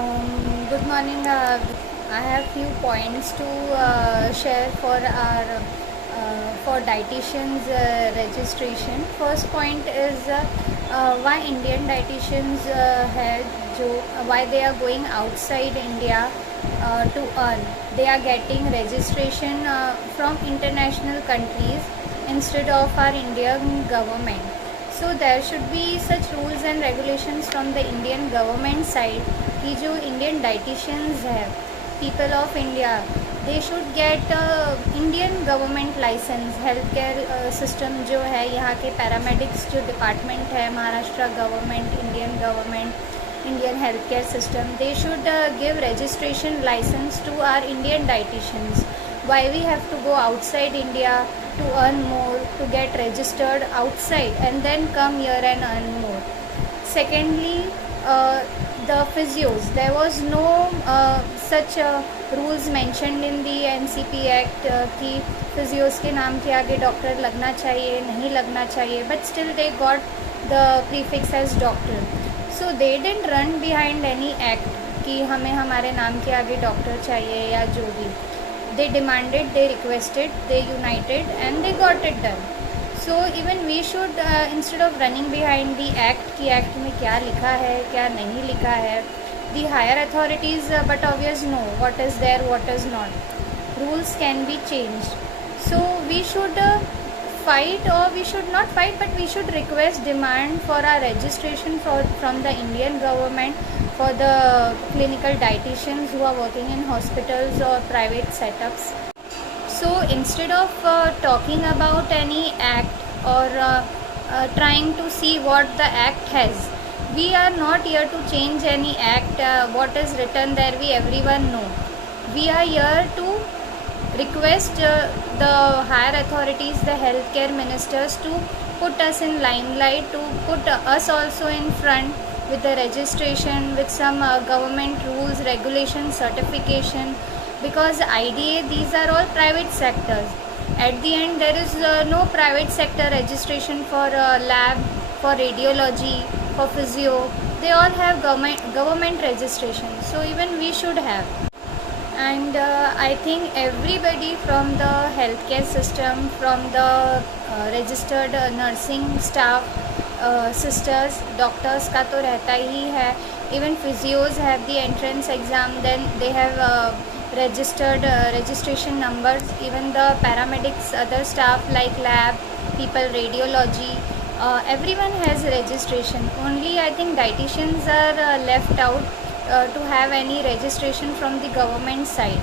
Good morning. I have few points to share for our for dietitians registration. First point is why Indian dietitians why they are going outside India to earn. They are getting registration from international countries instead of our Indian government. So there should be such rules and regulations from the Indian government side कि जो Indian dieticians है people of India they should get Indian government license health care system जो है यहाँ के paramedics जो department है Maharashtra government Indian health care system they should give registration license to our Indian dieticians why we have to go outside India to earn more, to get registered outside and then come here and earn more. Secondly, the physios, there was no such rules mentioned in the NCP Act कि physios के नाम के आगे doctor लगना चाहिए नहीं लगना चाहिए, but still they got the prefix as doctor. So they didn't run behind any act कि हमें हमारे नाम के आगे डॉक्टर चाहिए या जो भी. They demanded, they requested, they united and they got it done. So even we should instead of running behind the act कि act में क्या लिखा है क्या नहीं लिखा है, the higher authorities but obvious know what is there what is not. Rules can be changed. So we should fight, or we should not fight, but we should request, demand for our registration from the Indian government for the clinical dietitians who are working in hospitals or private setups. So instead of talking about any act or trying to see what the act has, we are not here to change any act. What is written there we everyone know. We are here to request the higher authorities, the healthcare ministers, to put us in limelight, to put us also in front with the registration, with some government rules, regulations, certification, because IDA, these are all private sectors. At the end there is no private sector registration for lab, for radiology, for physio. They all have government registration, so even we should have. And I think everybody from the healthcare system, from the registered nursing staff, sisters, doctors का तो रहता ही है. Even physios have the entrance exam, then they have registered registration numbers. Even the paramedics, other staff like lab people, radiology, everyone has registration. Only I think dietitians are left out to have any registration from the government side.